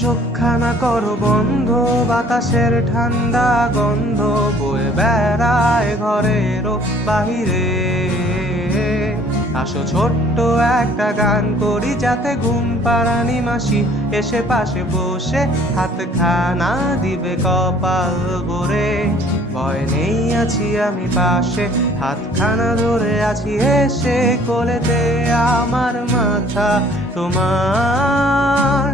চোখখানা করো বন্ধ, বাতাসের ঠান্ডা গন্ধ বয়ে বেড়ায় ঘরেরও বাহিরে। আসো ছোট্ট একটা গান করি, যাতে ঘুম পাড়ানি মাসি এসে পাশে বসে হাতখানা দিবে কপাল ভরে। ভয় নেই আছি আমি পাশে, হাতখানা ধরে আছি এসে কোলেতে আমার মাথা তোমার।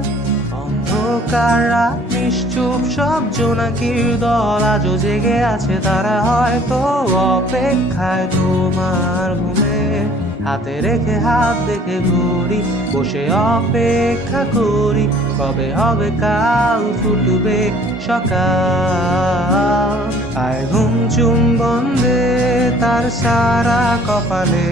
অন্ধকার রাত নিশ্চুপ, সব জোনাকির দল আজও জেগে আছে, তারা হয়তো অপেক্ষায় তোমার ঘুমে। হাতে রেখে হাত দেখে ঘুরি, বসে অপেক্ষা করি, কবে হবে কাল ফুটবে সকাল। আয় ঘুম চুম্বন দে তার সারা কপালে,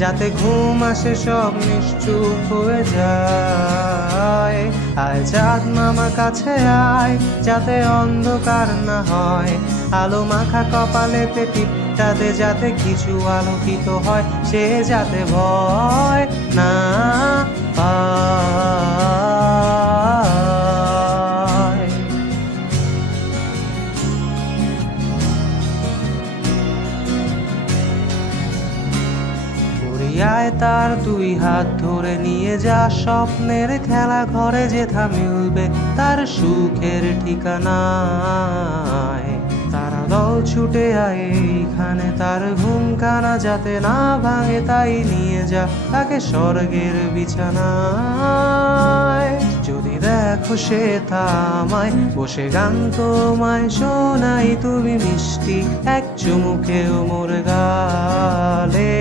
যাতে ঘুম আসে সব নিশ্চুপ হয়ে যায়। আয় চাঁদ মামা কাছে আয়, যাতে অন্ধকার না হয়, আলো মাখা কপালেতে টিপটা দে, যাতে কিছু আলোকিত হয়, সে যাতে ভয় না পায়। আয় তার দুই হাত ধরে নিয়ে যা, স্বপ্নের খেলা ঘরে যেথা মিলবে তার সুখের ঠিকানায়। তারা দল ছুটে আয় এইখানে, তার ঘুম কানা যাতে না ভাঙে, তাই নিয়ে যা তাকে স্বর্গের বিছানায়। যদি দেখো সে থামায় বসে গান তোমায় শোনাই, তুমি মিষ্টি এক চুমুকেও মোর গালে।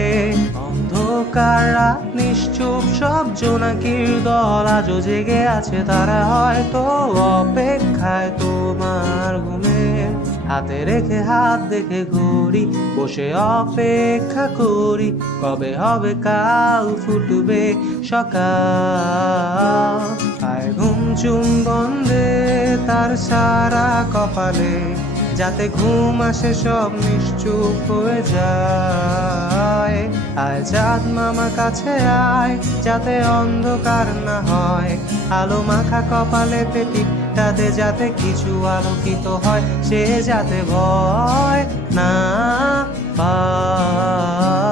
অন্ধকার রাত নিশ্চুপ, সব জোনাকির দল আজও জেগে আছে, তারা হয়তো অপেক্ষায় তোমার ঘুমে। হাতে রেখে হাত দেখে ঘুরি, বসে অপেক্ষা করি, কবে হবে কাল ফুটবে সকাল। আয় ঘুম চুম্বন দে তার সারা কপালে, যাতে ঘুম আসে সব নিশ্চুপ হয়ে যায়। আয় চাঁদ মামা কাছে আয়, যাতে অন্ধকার না হয়, আলো মাখা কপালেতে টিপটা দে, যাতে কিছু আলোকিত হয়, সে যাতে ভয় না পায়।